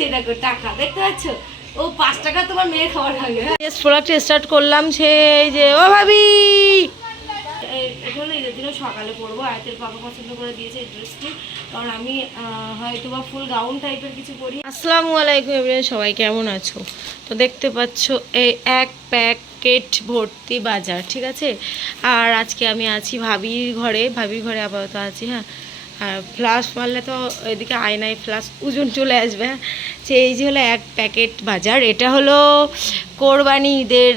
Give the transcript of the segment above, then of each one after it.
দিচ্ছে, দেখো টাকা দেখতে পাচ্ছ, ও 5 টাকা তোমার মেয়ে খাবার খাবে। প্রোডাক্ট স্টার্ট করলাম, সেই যে ও ভাবি এটা হলো ঈদের দিনও সকালে পরবো। আয়াতের পাপা পছন্দ করে দিয়েছে এই ড্রেসটি, কারণ আমি হয়তো বা ফুল গাউন টাইপের কিছু পরি। আসসালামু আলাইকুম এভরিওয়ান, সবাই কেমন আছো? তো দেখতে পাচ্ছ এই এক প্যাকেট ভর্তি বাজার, ঠিক আছে। আর আজকে আমি আছি ভাবির ঘরে আপাতত আছি। হ্যাঁ, আর ফ্লাশ মারলে তো এদিকে আয়নায় ফ্লাশ ওজন চলে আসবে। হ্যাঁ, এই যে হলো এক প্যাকেট বাজার, এটা হলো কোরবানি ঈদের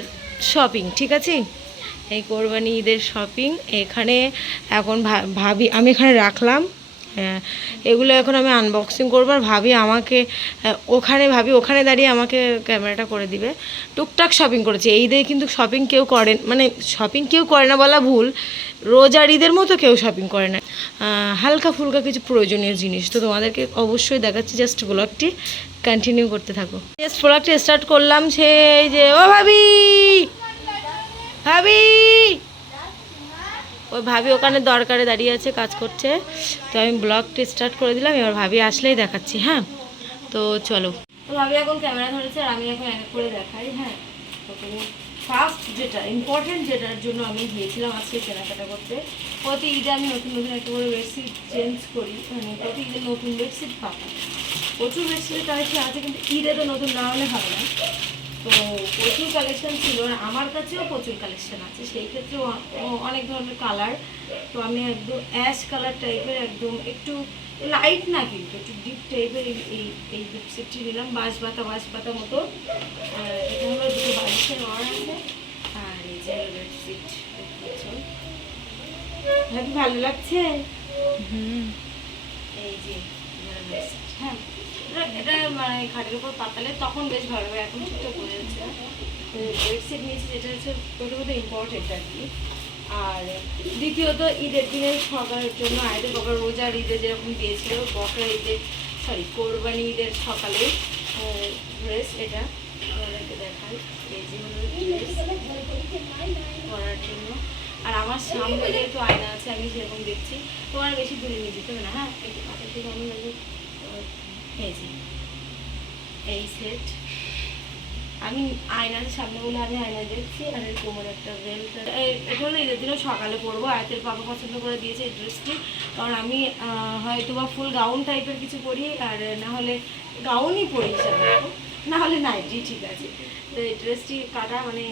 শপিং, ঠিক আছে। এই কোরবানি ঈদের শপিং এখানে এখন ভাবি আমি এখানে রাখলাম। এগুলো এখন আমি আনবক্সিং করবো, আর ভাবি ওখানে দাঁড়িয়ে আমাকে ক্যামেরাটা করে দিবে। টুকটাক শপিং করেছে এই ঈদে, কিন্তু শপিং কেউ করেন, মানে শপিং কেউ করে না বলা ভুল, রোজার ঈদের মতো কেউ শপিং করে না। হালকা ফুলকা কিছু প্রয়োজনীয় জিনিস তো তোমাদেরকে অবশ্যই দেখাচ্ছি, জাস্ট ব্লগটি কন্টিনিউ করতে থাকো। জাস্ট প্রোডাক্টটি স্টার্ট করলাম, সেই যে ও ভাবি ওই ভাবি ওখানে দরকারে দাঁড়িয়ে আছে, কাজ করছে। তো আমি ব্লগটি স্টার্ট করে দিলাম, এবার ভাবি আসলেই দেখাচ্ছি। হ্যাঁ, তো চলো। তো ভাবি এখন ক্যামেরা ধরেছে আর আমি এখন এক করে দেখাই। হ্যাঁ, তো ফার্স্ট যেটা ইম্পর্টেন্ট, যেটার জন্য আমি গিয়েছিলাম আজকে কেনাকাটা করতে। প্রতি ঈদে আমি নতুন একটা করে বেডশিট চেঞ্জ করি, মানে প্রতি ঈদে নতুন বেডশিট পাবো। প্রচুর বেডশিটের কালেকশন আছে, কিন্তু ঈদে তো নতুন না হলে হবে না। তো প্রচুর কালেকশন ছিল, আমার কাছেও প্রচুর কালেকশন আছে, সেই ক্ষেত্রে অনেক ধরনের কালার। তো আমি একদম অ্যাশ কালার টাইপের, একদম একটু লাইট না কিন্তু একটু ডিপ টাইপের এই বেডশিটটি নিলাম, বাঁশ পাতা মতো। এটা হলো দুটো বালিশের ওয়ার আছে, আর এই যে বেডশিট ভাবি ভালো লাগছে। এই যে বেডশিট, হ্যাঁ এটা মানে খাটের উপর পাতালে তখন বেশ ভালো হবে, এখন ঠিকঠাক বোঝা যাচ্ছে না। বেডশিট নিয়েছি, যেটা হচ্ছে প্রথমত ইম্পর্টেন্ট আর কি। আর দ্বিতীয়ত ঈদের দিনের সকালের জন্য আয়দের বাবার রোজার ঈদে যেরকম দিয়েছিল কোরবানি ঈদের সকালে ড্রেস, এটা তোমাদেরকে দেখাই। এই যে হলো পরার জন্য। আর আমার সামনে যেহেতু আয়না আছে, আমি সেরকম দেখছি, তোমার বেশি দূরে নিয়ে যেতে হবে না। হ্যাঁ, একটু পাশের দিকে আমি এই সেট আমি আয়নার সামনে বলে আমি আয়না দেখছি। আর এই কোমর একটা বেল্ট, এটা হলো ঈদের দিনও সকালে পরবো। আয়াতের পাপা পছন্দ করে দিয়েছে এই ড্রেসটি, কারণ আমি হয়তো বা ফুল গাউন টাইপের কিছু পরি, আর না হলে গাউনই পরি হিসাবে, না হলে নাইটি, ঠিক আছে। তো এই ড্রেসটি কাটা মানে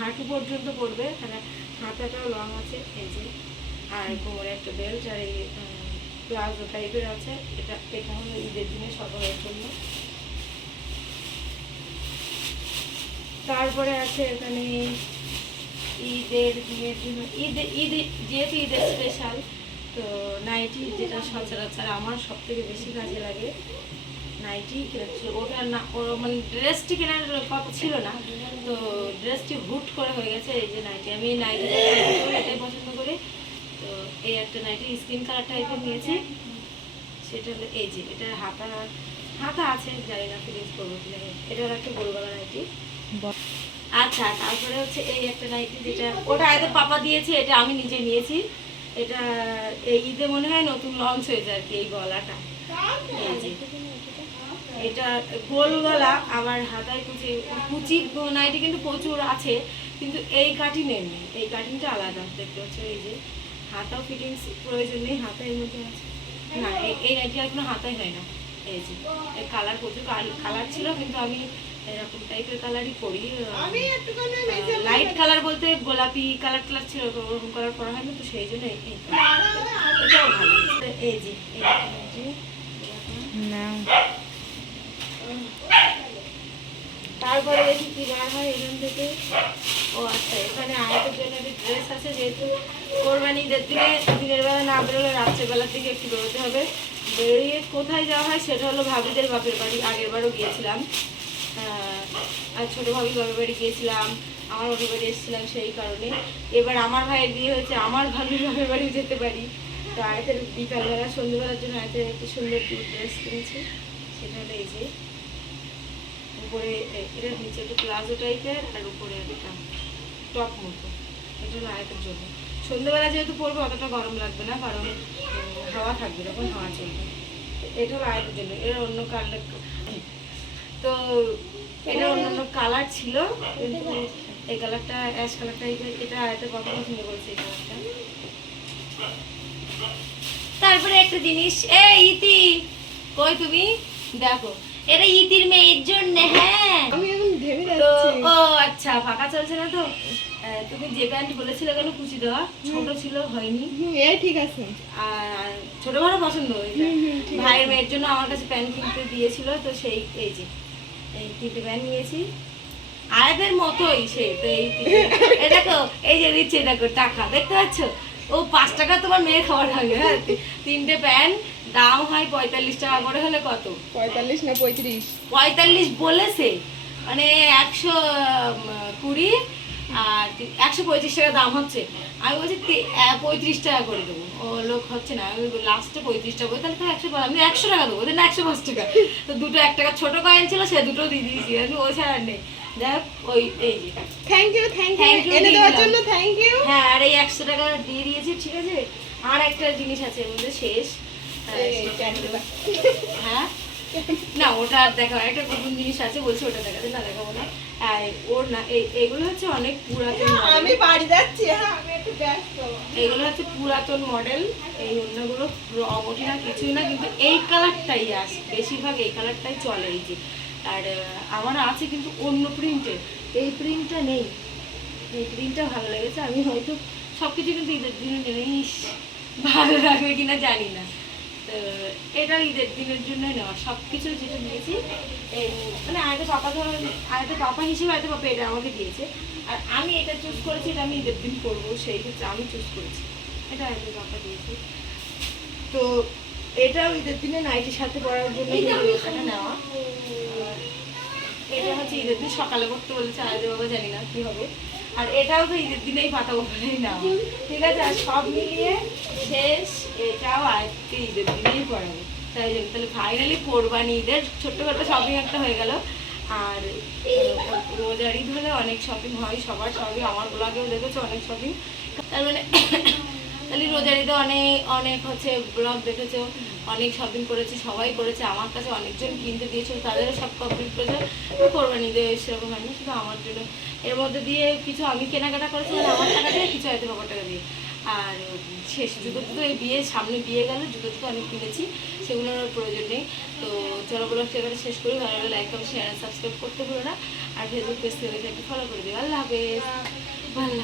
হাঁটু পর্যন্ত পরবে, মানে হাতাটাও লং আছে এই যে, আর কোমরে একটা বেল্ট, আর এই প্লাজো টাইপের আছে। এটা হলো ঈদের দিনে সকালের জন্য। তারপরে আছে এখানে ঈদের দিনের জন্য, যেহেতু ঈদের স্পেশাল, তো নাইটি, যেটা সচরাচর আমার সব থেকে বেশি কাজে লাগে, নাইটি কিনেছিল। ওটা না, ওর মানে ড্রেসটি কেনার কথা ছিল না, তো ড্রেসটি হুট করে হয়ে গেছে। এই যে নাইটি, আমি এই নাইটি এটাই পছন্দ করি। তো এই একটা নাইটি স্কিন কালার টাইপের নিয়েছি, সেটা হলো এই যে, এটার হাতা আছে, জানি না ফিলিংস করবো কিনা। এটা হলো একটা গোলগলা নাইটি। আচ্ছা, তারপরে হচ্ছে এই একটা নাইটি, যেটা ওটা আয়দের পাপা দিয়েছে, এটা আমি নিজে নিয়েছি। এটা এই ঈদে মনে হয় নতুন লঞ্চ হয়েছে আর কি, এই গলাটা। এই যে এটা গোল গলা, আবার হাতায় কুচি নাইটি কিন্তু প্রচুর আছে, কিন্তু এই কাটিং নেই, এই কাটিংটা আলাদা দেখতে হচ্ছে। এই যে হাতাও ফিটিংস প্রয়োজন নেই, হাতায় মধ্যে আছে না, এই নাইটি আর কোনো হাতাই হয় না। এই যে এই কালার, প্রচুর কালার ছিল, কিন্তু আমি এরকম টাইপের কালারই পরি। লাইট কালার বলতে গোলাপি কালার ছিল, ওরকম কালার পরা হয় না, তো সেই জন্য এটাও ভালো। এই যে তারপরে দেখি কি বার হয় এখান থেকে। ও আচ্ছা, এখানে আয়াতের জন্য একটা ড্রেস আছে, যেহেতু কোরবানি ঈদের দিনের বেলা না বেরোলে রাত্রেবেলার দিকে একটু বেরোতে হবে। বেরিয়ে কোথায় যাওয়া হয় সেটা হলো ভাবিদের বাপের বাড়ি, আগের বারও গিয়েছিলাম। আর ছোটো ভাবির বাপের বাড়ি গিয়েছিলাম, আমার বাপের বাড়ি এসেছিলাম, সেই কারণে এবার আমার ভাইয়ের বিয়ে হয়েছে, আমার ভাবির বাপের বাড়ি যেতে পারি। তো আয়াতের বিকালবেলা সন্ধ্যেবেলার জন্য আয়াতের একটি সুন্দর ড্রেস কিনেছি, সেটা হলো এই যে উপরে, এটার নিচে একটু প্লাজো টাইপের, আর উপরে একটা টপ মতো। এটা হলো আয়াতের জন্য। সন্ধ্যেবেলা যেহেতু পরবে অতটা গরম লাগবে না, কারণ হাওয়া থাকবে, তখন হাওয়া চলবে। এটা হলো আয়াতের জন্য। এর অন্য কালার তো এটা অন্যান্য কালার ছিল, কিন্তু এই কালারটা অ্যাশ কালারটা, এটা একটা কথা পছন্দ করেছে এই কালারটা। তারপরে একটা জিনিস, এই ইতি কই তুমি, দেখো এটা ইতির মেয়ের জন্য। হ্যাঁ আমি এখন ভেবে তো যাচ্ছি। ও আচ্ছা, ফাঁকা চলছে না তো। তুমি যে প্যান্ট বলেছিলে কেন কুচি দেওয়া, ছোট ছিল হয়নি, এই ঠিক আছে। আর ছোট বড় পছন্দ হয়েছে। ঠিক ভাইয়ের মেয়ের জন্য আমার কাছে প্যান্ট কিনতে দিয়েছিল, তো সেই এই যে এই 3টে প্যান্ট নিয়েছি আয়াদের মতোই সে তো এই এটা দেখো, এই যে দিচ্ছে দেখো টাকা, দেখতে পাচ্ছ, ও 5 টাকা তোমার মেয়ে খাবার হবে। হ্যাঁ 3টে প্যান্ট দাম হয় 45 টাকা করে, হলে কত, 45 না 35? 45 বলেছে, মানে 120 আর 125 টাকা দাম হচ্ছে। আমি বলছি 35 টাকা করে দেবো, ও লোক হচ্ছে না, আমি লাস্টে 35 টাকা বলি, তাহলে তো 100, আমি 100 টাকা দেবো, না 105 টাকা। তো দুটো 1 টাকা ছোট কয়েন ছিল, সে দুটো দিয়ে দিয়েছি, আমি ওই ছাড়া আর নেই। দেখ ওই এই যে thank you thank you Thank you এনে দিয়ে দেওয়ার দিলাম। জন্য থ্যাংক ইউ। হ্যাঁ, আর এই 100 টাকা দিয়ে দিয়েছি, ঠিক আছে। আর একটা জিনিস আছে এর মধ্যে শেষ, হ্যাঁ না ওটা আর দেখা, একটা নতুন জিনিস আছে বলছি, ওটা দেখাতে, না দেখাবো না। আর ওর না এইগুলো হচ্ছে অনেক পুরাতন আমি model। বাড়ি যাচ্ছি, হ্যাঁ আমি একটু ব্যস্ত। এইগুলো হচ্ছে পুরাতন মডেল, এই অন্যগুলো রঙটি না কিছুই না, কিন্তু এই কালারটাই আসে বেশিরভাগ, এই কালারটাই চলে এই যে। আর আমার আছে কিন্তু অন্য প্রিন্টের, এই প্রিন্টটা নেই, এই প্রিন্টটা ভালো লেগেছে। আমি হয়তো সব কিছু কিন্তু ঈদের দিনে নেই, ভালো লাগবে কিনা জানি না, তো এটা ঈদের দিনের জন্যই নেওয়া। সব কিছু যেটা নিয়েছি মানে আয়তে পাপা, ধরো আয়তে পাপা হিসেবে আয়তে পাপা এটা আমাকে দিয়েছে, আর আমি এটা চুজ করেছি, এটা আমি ঈদের দিন করবো, সেই ক্ষেত্রে আমি চুজ করেছি, এটা আয়তে পাপা দিয়েছে। তো এটাও ঈদের দিনে নাইটির সাথে পরার জন্য এটা নেওয়া। এটা হচ্ছে ঈদের দিন সকালে করতে বলেছে আয়তে বাবা, জানি না কি হবে। আর এটাও তো ঈদের দিনেই পাতা বলেই নেওয়া, ঠিক আছে। আর সব মিলিয়ে শেষ, এটাও আজকে ঈদের দিনেই পড়াবো, তাই জন্য তাহলে ফাইনালি কোরবানি ঈদের ছোট্টখাটো শপিং একটা হয়ে গেল। আর রোজার ঈদ হলে অনেক শপিং হয় সবার, সবই আমার ব্লগেও দেখেছো অনেক শপিং, তার মানে তাহলে রোজার ঈদে অনেক অনেক হচ্ছে ব্লগ দেখেছো, অনেক শপিং করেছি, সবাই করেছে, আমার কাছে অনেকজন কিনতে দিয়েছিল, তাদেরও সব কমপ্লিট করেছে। কোরবানি ঈদে সেরকম হয়নি, শুধু আমার জন্য এর মধ্যে দিয়ে কিছু আমি কেনাকাটা করেছি, মানে আমার টাকা দিয়ে, কিছু হয়তো বাবার টাকা দিয়ে। আর শেষ জুতো তো এই বিয়ে সামনে বিয়ে গেল, জুতো জুতো অনেক কিনেছি, সেগুলোর প্রয়োজন নেই। তো চলো ব্লগ সেখানে শেষ করি, ভালো লাগলে লাইক কমেন্ট শেয়ার সাবস্ক্রাইব করতে ভুলো না, আর ফেসবুক পেজ থেকে ফলো করে দিও। আল্লাহ হাফেজ, ভালো।